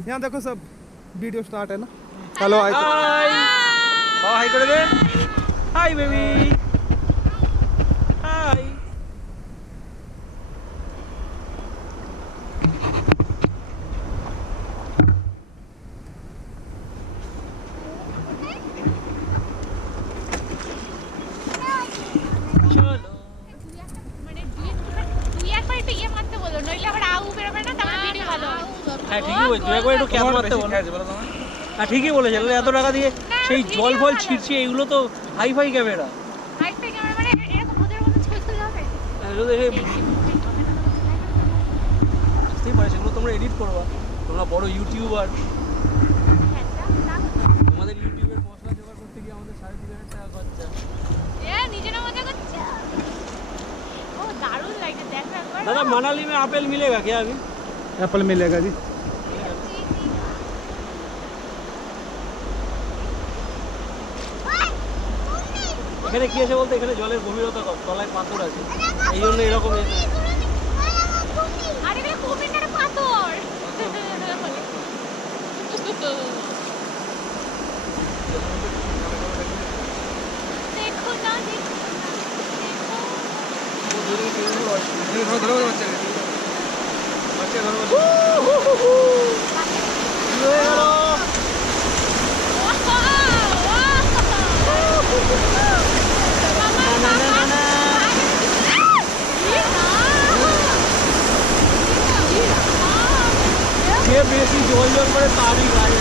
यहाँ देखो सब वीडियो स्टार्ट है ना। हेलो हाय हाय हाय बेबी হ্যাঁ ঠিকই বলছি তুই একবার একটু ক্যাপ মারতে বল হ্যাঁ ঠিকই বলেছে তাহলে এত টাকা দিয়ে সেই জল ফল ছিটছে এগুলো তো hifi camera hifi camera মানে এরকম ওদের মতো ছবি তুলতে হবে এগুলো দেখে বুঝতেই পারে সেগুলো তোমরা এডিট করবা তোমরা বড় ইউটিউবার তোমাদের ইউটিউবের মশলা জোগাড় করতে গিয়ে আমাদের সাড়ে তিন হাজার টাকা খরচা এ নিজেরা মজা করছে ও দারুণ লাগছে দেখো একবার दादा मनाली में एप्पल मिलेगा क्या अभी एप्पल मिलेगा जी এখানে কি আছে বলতে? এখানে জলের গভীরতা কম তলায় পাথর আছে। এই জন্য এরকম এ- আরে রে কুমিরের পাথর দেখো না দেখো না, দেখো হয়ে গেল। যে বেশি জল জল করে তারই গায়ে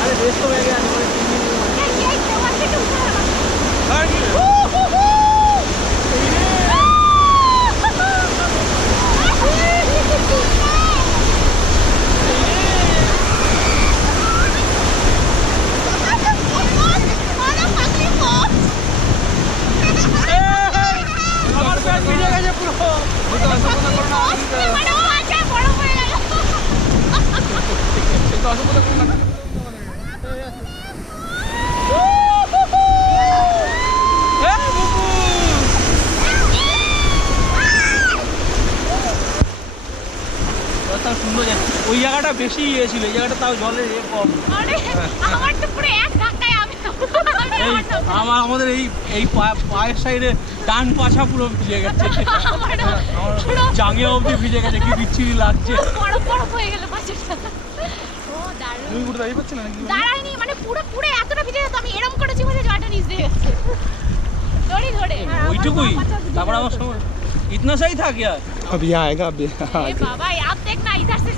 আরে বেশ তো হয়ে গেছে মানে তিন দিন আমার প্যান্ট ভিজে গেছে পুরো সুন্দর যাচ্ছে ওই জায়গাটা বেশি ইয়ে ছিল এই জায়গাটা তাও জলের ইয়ে কম। আমার তো পুরো এক। এই আমার আমাদের এই এই পা- পায়ের সাইডে ডান পাছা পুরো ভিজে গেছে আমারও পুরো জাঙ্গে অবধি ভিজে গেছে কি বিচ্ছিরি লাগছে বড় বড় হয়ে গেল পাশেরটা ও দারুণ তুমি উঠে দাঁড়িয়ে পাচ্ছ না নাকি দাঁড়াইনি মানে পুরো পুরো এতটা ভিজে যেত আমি এরম করেছি বলে জলটা নিচ দিয়ে যাচ্ছে দড়ি ধরে ওইটুকুই তারপর আমার সময় ইতনা সাই থাক ইয়ার अब ये आएगा अब ये ए बाबा आप देखना इधर से